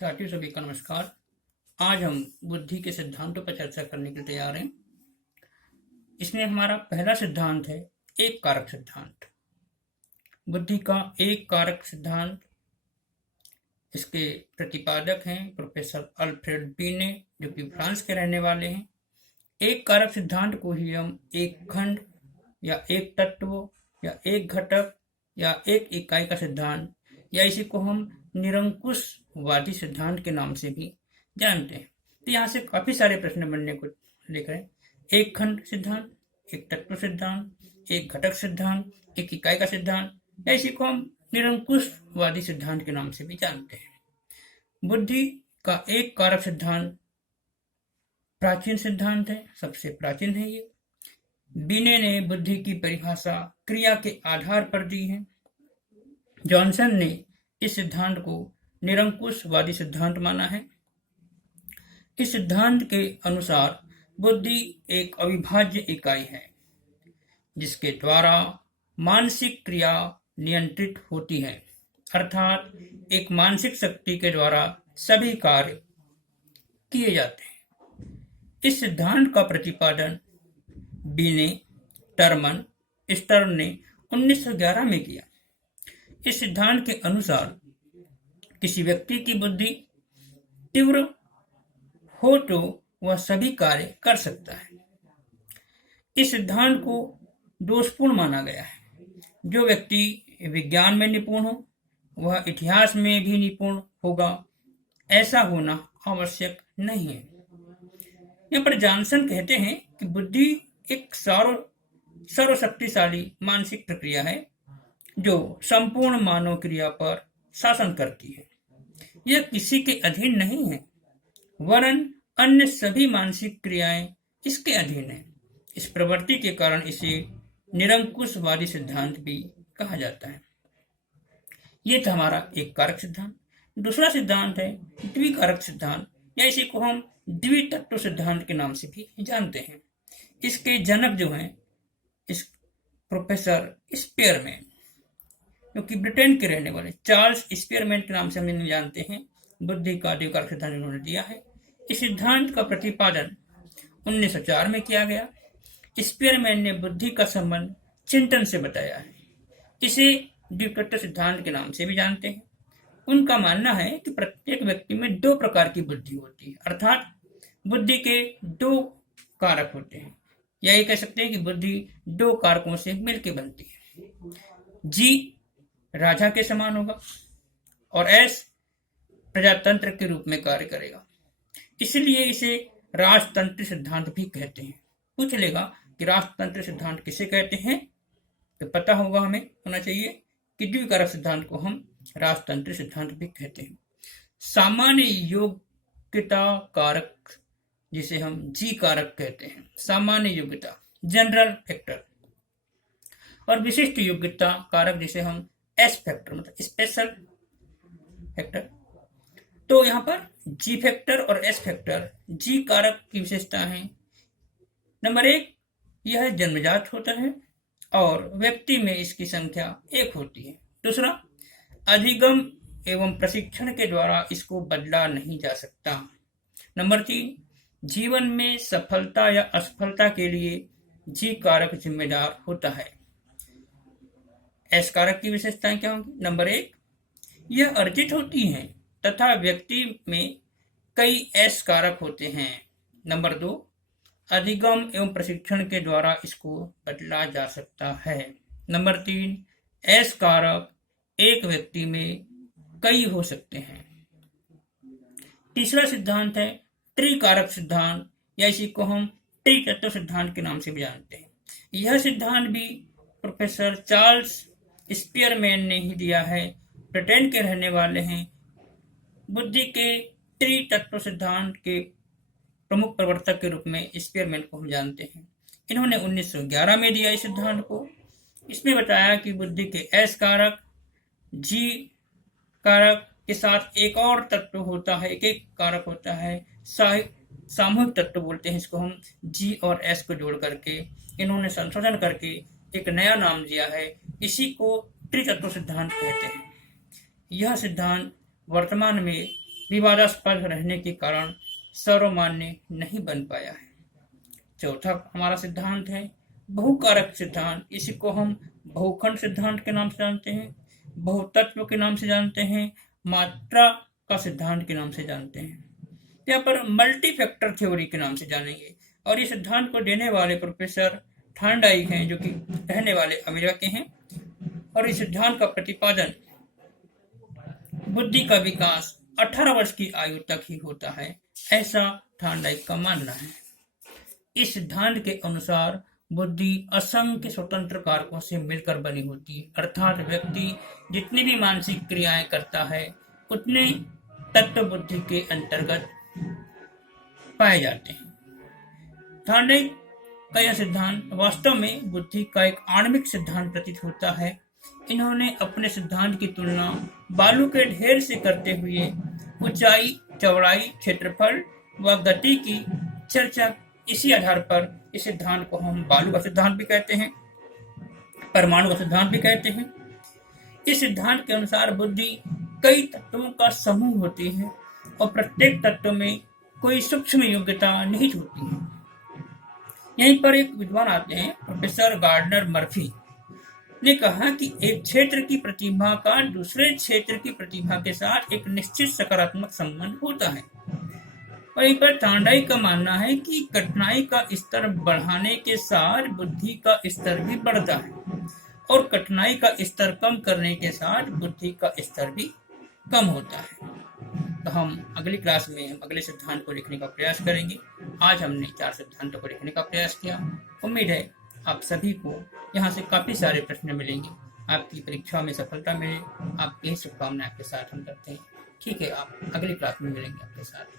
साथियों सभी का नमस्कार। आज हम बुद्धि के सिद्धांतों पर चर्चा करने के लिए तैयार हैं। इसमें हमारा पहला सिद्धांत है एक कारक सिद्धांत। बुद्धि का एक कारक सिद्धांत, इसके प्रतिपादक हैं प्रोफेसर अल्फ्रेड बीने, जो कि फ्रांस के रहने वाले हैं। एक कारक सिद्धांत को ही हम एक खंड या एक तत्व या एक घटक या एक इकाई का सिद्धांत या इसी को हम निरंकुशवादी सिद्धांत के नाम से भी जानते हैं। तो यहाँ से काफी सारे प्रश्न बनने को लेकर हैं। एक खंड सिद्धांत, एक तत्व सिद्धांत, एक घटक सिद्धांत, एक इकाई का सिद्धांत या इसी को हम निरंकुशवादी सिद्धांत के नाम से भी जानते हैं। बुद्धि का एक कारक सिद्धांत प्राचीन सिद्धांत है, सबसे प्राचीन है ये। बीने ने बुद्धि की परिभाषा क्रिया के आधार पर दी है। जॉनसन ने इस सिद्धांत को निरंकुशवादी सिद्धांत माना है। इस सिद्धांत के अनुसार बुद्धि एक अविभाज्य इकाई है जिसके द्वारा मानसिक क्रिया नियंत्रित होती है, अर्थात एक मानसिक शक्ति के द्वारा सभी कार्य किए जाते हैं। इस सिद्धांत का प्रतिपादन बीने, टर्मन, स्टर्न ने 1911 में किया। इस सिद्धांत के अनुसार किसी व्यक्ति की बुद्धि तीव्र हो तो वह सभी कार्य कर सकता है। इस सिद्धांत को दोषपूर्ण माना गया है। जो व्यक्ति विज्ञान में निपुण हो वह इतिहास में भी निपुण होगा, ऐसा होना आवश्यक नहीं है। यहाँ पर जॉनसन कहते हैं कि बुद्धि एक सर्वशक्तिशाली मानसिक प्रक्रिया है जो संपूर्ण मानव क्रिया पर शासन करती है। यह किसी के अधीन नहीं है, वरन अन्य सभी मानसिक क्रियाएं इसके अधीन है। इस प्रवृत्ति के कारण इसे निरंकुशवादी सिद्धांत भी कहा जाता है। ये था हमारा एक कारक सिद्धांत। दूसरा सिद्धांत है द्विकारक सिद्धांत या इसी को हम द्वितत्व सिद्धांत के नाम से भी जानते हैं। इसके जनक जो हैं इस प्रोफेसर स्पीयरमैन, जो कि ब्रिटेन के रहने वाले चार्ल्स स्पीयरमैन के नाम से हम इन्हें जानते हैं। बुद्धि का द्विकारक सिद्धांत इन्होंने दिया है। इस सिद्धांत का प्रतिपादन 1904 में किया गया। स्पीयरमैन ने बुद्धि का संबंध चिंतन से बताया है। इसे द्वितत्व सिद्धांत के नाम से भी जानते हैं। उनका मानना है कि प्रत्येक व्यक्ति में दो प्रकार की बुद्धि होती है, अर्थात बुद्धि के दो कारक होते हैं, या ये कह सकते हैं कि बुद्धि दो कारकों से मिलकर बनती है। जी राजा के समान होगा और एस प्रजातंत्र के रूप में कार्य करेगा, इसलिए इसे राजतंत्र सिद्धांत भी कहते हैं। पूछ लेगा कि राजतंत्र सिद्धांत किसे कहते हैं, तो पता होगा, हमें होना चाहिए कि द्विकारक सिद्धांत को हम राजतंत्र सिद्धांत भी कहते हैं। सामान्य योग्यता कारक जिसे हम जी कारक कहते हैं, सामान्य योग्यता जनरल फैक्टर, और विशिष्ट योग्यता कारक जिसे हम एस फैक्टर मतलब स्पेशल फैक्टर। तो यहाँ पर जी फैक्टर और एस फैक्टर जी कारक की विशेषता है। नंबर 1, यह जन्मजात होता है और व्यक्ति में इसकी संख्या 1 होती है। दूसरा, अधिगम एवं प्रशिक्षण के द्वारा इसको बदला नहीं जा सकता। नंबर 3, जीवन में सफलता या असफलता के लिए जी कारक जिम्मेदार होता है। एस कारक की विशेषताएं क्या होंगी? नंबर 1, यह अर्जित होती हैं तथा व्यक्ति में कई एस कारक होते हैं। नंबर 2, अधिगम एवं प्रशिक्षण के द्वारा इसको बदला जा सकता है। नंबर 3, एस कारक एक व्यक्ति में कई हो सकते हैं। तीसरा सिद्धांत है त्रिकारक सिद्धांत या इसी को हम त्रितत्व सिद्धांत के नाम से भी जानते हैं। यह सिद्धांत भी प्रोफेसर चार्ल्स स्पीयरमैन ने ही दिया है, ब्रिटेन के रहने वाले हैं। बुद्धि के त्रितत्व सिद्धांत के प्रमुख प्रवर्तक के रूप में स्पीयरमैन को हम जानते हैं। इन्होंने 1911 में दिया इस सिद्धांत को। इसमें बताया कि बुद्धि के एस कारक, जी कारक के साथ एक और तत्व होता है, एक कारक होता है, सामूहिक तत्व बोलते हैं इसको हम। जी और एस को जोड़ करके इन्होंने संशोधन करके एक नया नाम दिया है, इसी को त्रितत्व सिद्धांत कहते हैं। यह सिद्धांत वर्तमान में विवादास्पद रहने के कारण सर्वमान्य नहीं बन पाया है। चौथा हमारा सिद्धांत है बहुकारक सिद्धांत। इसी को हम बहुखंड सिद्धांत के नाम से जानते हैं, बहुतत्व के नाम से जानते हैं, मात्रा का सिद्धांत के नाम से जानते हैं, यहाँ पर मल्टी फैक्टर थ्योरी के नाम से जानेंगे। और इस सिद्धांत को देने वाले प्रोफेसर थॉर्नडाइक हैं, जो कि रहने वाले अमेरिका के हैं। और इस सिद्धांत का प्रतिपादन बुद्धि का विकास 18 वर्ष की आयु तक ही होता है, ऐसा थॉर्नडाइक का मानना है। इस सिद्धांत के अनुसार बुद्धि असंख्य स्वतंत्र कारकों से मिलकर बनी होती है, अर्थात व्यक्ति जितनी भी मानसिक क्रियाएं करता है उतने तत्व बुद्धि के अंतर्गत पाए जाते हैं। थॉर्नडाइक का यह सिद्धांत वास्तव में बुद्धि का एक आणविक सिद्धांत प्रतीत होता है। इन्होंने अपने सिद्धांत की तुलना बालू के ढेर से करते हुए ऊंचाई, चौड़ाई, क्षेत्रफल व गति की चर्चा। इसी आधार पर इस सिद्धांत को हम बालू का सिद्धांत भी कहते हैं, परमाणु का सिद्धांत भी कहते हैं। इस सिद्धांत के अनुसार बुद्धि कई तत्वों का समूह होती है और प्रत्येक तत्व में कोई सूक्ष्म योग्यता निहित होती है। यहीं पर एक विद्वान आते हैं, प्रोफेसर गार्डनर मर्फी ने कहा कि एक क्षेत्र की प्रतिभा का दूसरे क्षेत्र की प्रतिभा के साथ एक निश्चित सकारात्मक संबंध होता है। और यहीं पर थॉर्नडाइक का मानना है कि कठिनाई का स्तर बढ़ाने के साथ बुद्धि का स्तर भी बढ़ता है और कठिनाई का स्तर कम करने के साथ बुद्धि का स्तर भी कम होता है। तो हम अगली क्लास में हम अगले सिद्धांत को लिखने का प्रयास करेंगे। आज हमने 4 सिद्धांतों को लिखने का प्रयास किया। उम्मीद है आप सभी को यहाँ से काफी सारे प्रश्न मिलेंगे। आपकी परीक्षा में सफलता मिले, आपकी शुभकामनाएं आपके साथ हम करते हैं। ठीक है, आप अगली क्लास में मिलेंगे आपके साथ।